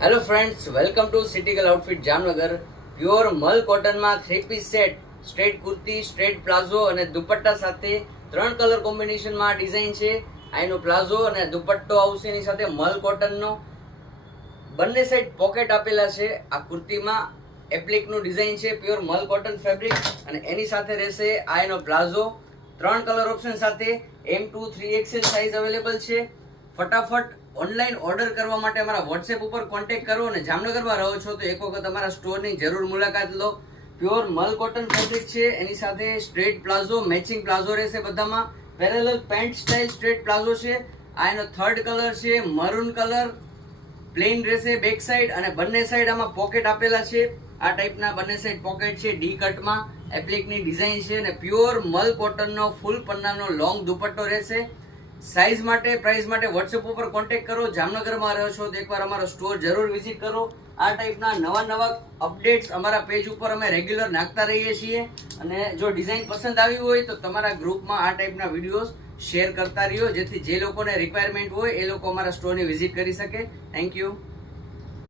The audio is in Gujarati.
Hello friends, welcome to Citygal outfit Jamnagar. Pure મલ કોટનમાં 3 piece set, straight kurti, straight palazzo અને દુપટ્ટા સાથે 3 કલર કોમ્બિનેશનમાં ડિઝાઇન છે. આનો પ્લાઝો અને દુપટ્ટો આવશે, એની સાથે મલ કોટનનો બંને સાઈડ પોકેટ આપેલા છે. આ કુર્તીમાં એપ્લિકનું ડિઝાઇન છે, પ્યોર મલ કોટન ફેબ્રિક, અને એની સાથે રહેશે આ એનો પ્લાઝો 3 કલર ઓપ્શન સાથે. M2 3XL સાઇઝ અવેલેબલ છે. ફટાફટ ઓનલાઈન ઓર્ડર કરવા માટે અમારા વોટ્સએપ ઉપર કોન્ટેક્ટ કરો, અને જામનગરમાં રહો છો તો એક વખત અમારા સ્ટોરની જરૂર મુલાકાત લો. પ્યોર મલ કોટન ફેબ્રિક છે, એની સાથે સ્ટ્રેટ પ્લાઝો, મેચિંગ પ્લાઝો રહેશે બધામાં. Parallel pant style straight palazzo છે. આ એનો થર્ડ કલર છે, મરૂન કલર. પ્લેન રહેશે બેક સાઈડ, અને બંને સાઈડ આમાં પોકેટ આપેલા છે. આ ટાઈપના બંને સાઈડ પોકેટ છે, ડી કટમાં એપ્લિકની ડિઝાઇન છે, અને પ્યોર મલ કોટનનો ફૂલ પન્નાનો લોંગ દુપટ્ટો રહેશે. સાઇઝ માટે, પ્રાઇસ માટે વોટ્સએપ ઉપર કોન્ટેક્ટ કરો. જામનગરમાં રહો છો તો એકવાર અમારો સ્ટોર જરૂર વિઝિટ કરો. આ ટાઈપના નવા અપડેટ્સ અમારા પેજ ઉપર અમે રેગ્યુલર નાખતા રહીએ છીએ, અને જો ડિઝાઇન પસંદ આવી હોય તો તમારા ગ્રુપમાં આ ટાઈપના વિડીયોઝ શેર કરતા રહ્યો, જેથી જે લોકોને રિક્વાયરમેન્ટ હોય એ લોકો અમારા સ્ટોરની વિઝિટ કરી શકે. Thank you.